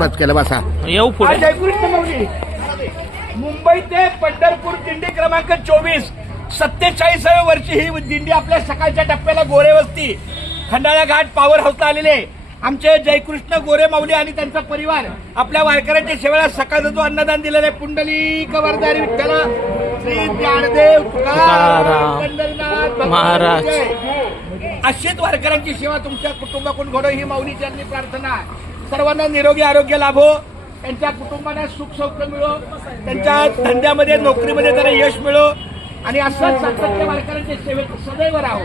बस केलं बसा. येऊ पुढे. जयकृष्ण माऊली मुंबई ते पंढरपूर दिंडी क्रमांक 24 47व्या वर्षी ही दिंडी आपल्या सकाळच्या टप्प्याला गोरेवस्ती खंडाळा घाट पॉवर हाऊसला आलेले आमचे जयकृष्ण गोरे माऊली आणि त्यांचा परिवार आपल्या वारकऱ्यांच्या सेवेला सकाळचा जो अन्नदान दिलेलं आहे पुंडलिक वरदारी विठ्ठल श्री ज्ञानदेव तुकाराम पंढरीनाथ महाराज. अशीच वारकऱ्यांची सेवा तुमच्या कुटुंबाकडून घडो ही माऊलीची यांनी प्रार्थना. सर्वांना निरोगी आरोग्य लाभो, त्यांच्या कुटुंबांना सुख सौख्य मिळो, त्यांच्या धंद्यामध्ये नोकरीमध्ये त्यांना यश मिळो आणि असंच सातत्य वारकऱ्यांच्या सेवेत सदैव राहो.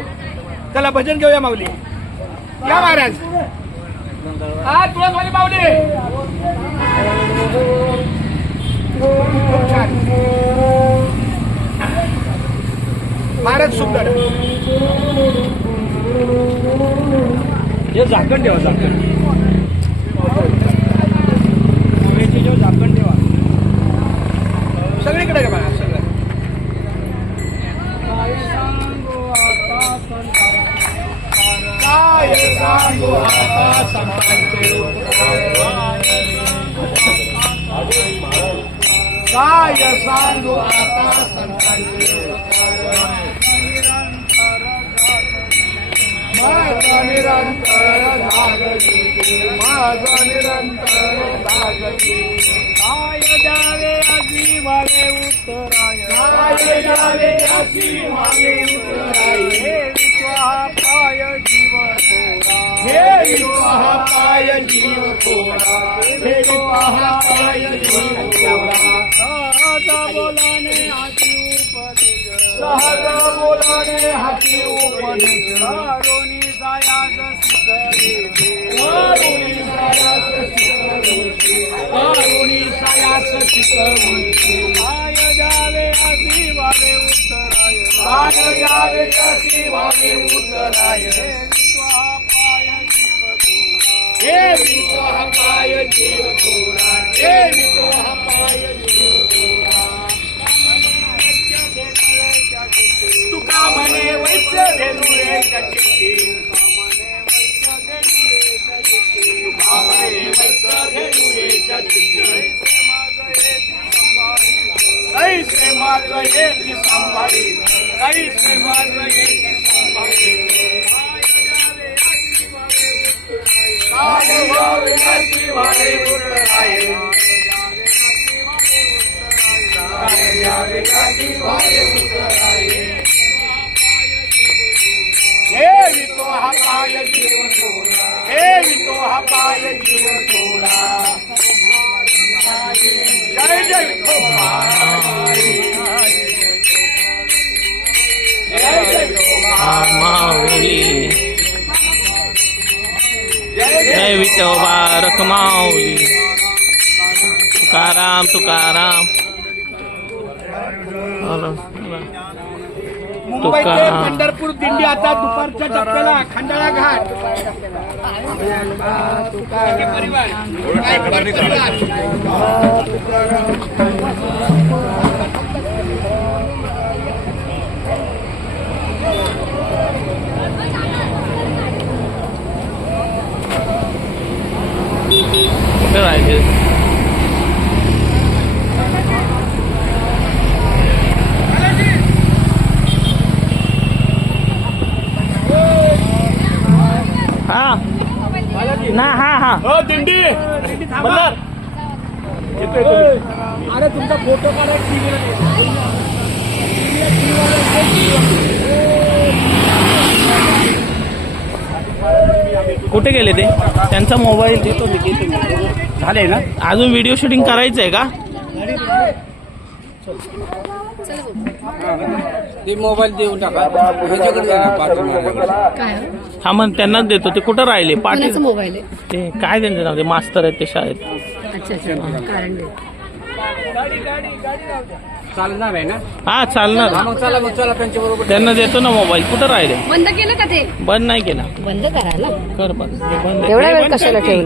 चला भजन घेऊया माऊली. या महाराज. हा तुळसवाली माऊली. खूप छान महाराज सुंदर. हे झाकण ठेवा झाकण झाकण ठेवा सगळीकडे बघा सगळं. काय सांगू आता संतांचे काय सांगू आता संतांचे माझा निरंतर जागती माझा निरंतर जागती काय द्यावे अशी मागे उत्तराय काय द्यावे अशी मागे उत्तराय हे विश्वा पाय जीव थोडा हे विश्वा पाय जीव थोडा हे विश्वा पाय जीव थोडा सहज बोलाने हाती उपदेश सहज बोलाने हाती उपदेश करुणी सायास शिकविते करुणी सायास शिकविते करुणी सायास शिकविते काय द्यावे अशी वावे उत्तराय काय द्यावे अशी वावे उत्तराय हे विश्वा पाय जीव थोडा हे विश्वा पाय जीव थोडा तुका म्हणे वैश्य धेनुरे चित्ती तुका म्हणे वैश्य धेनुरे चित्ती ऐसे माझं येती सांभाळी ऐसे माझं येती सांभाळी काय व्हावे अशी वावे उत्तराय काय द्यावे अशी वावे उत्तराय हे वितो हा पाय जीव थोडा हे वितो हा पाय जीव थोडा. जय जय विठोबा जय जय विठोबा माऊली जय विठोबा रखमाऊली. तुकाराम तुकाराम. मुंबई ते पंढरपूर दिंडी आता दुपारच्या टप्प्याला खंडाळा घाट कुठे राहायचे. हा ना हा हा हो दिंडी बंदर. अरे तुमचा फोटो काढा कुठे गेले ते. त्यांचा मोबाईल देतो मी. झाले ना अजून व्हिडिओ शूटिंग करायचंय का. ते मोबाईल देऊन टाका ह्याच्याकडे हा मग त्यांनाच देतो. ते कुठं राहिले पाटील मोबाईल आहे ते काय त्यांचं नाव ते मास्तर आहेत ते शाळेत. अच्छा अच्छा कारण चालणार आहे ना. हा चालणार. मग चला त्यांच्या बरोबर त्यांना देतो ना मोबाईल. कुठं राहिले. बंद केलं का ते. बंद नाही केला. बंद करा ना. कर बंद. बंद एवढा वेळ कशाला ठेवलं.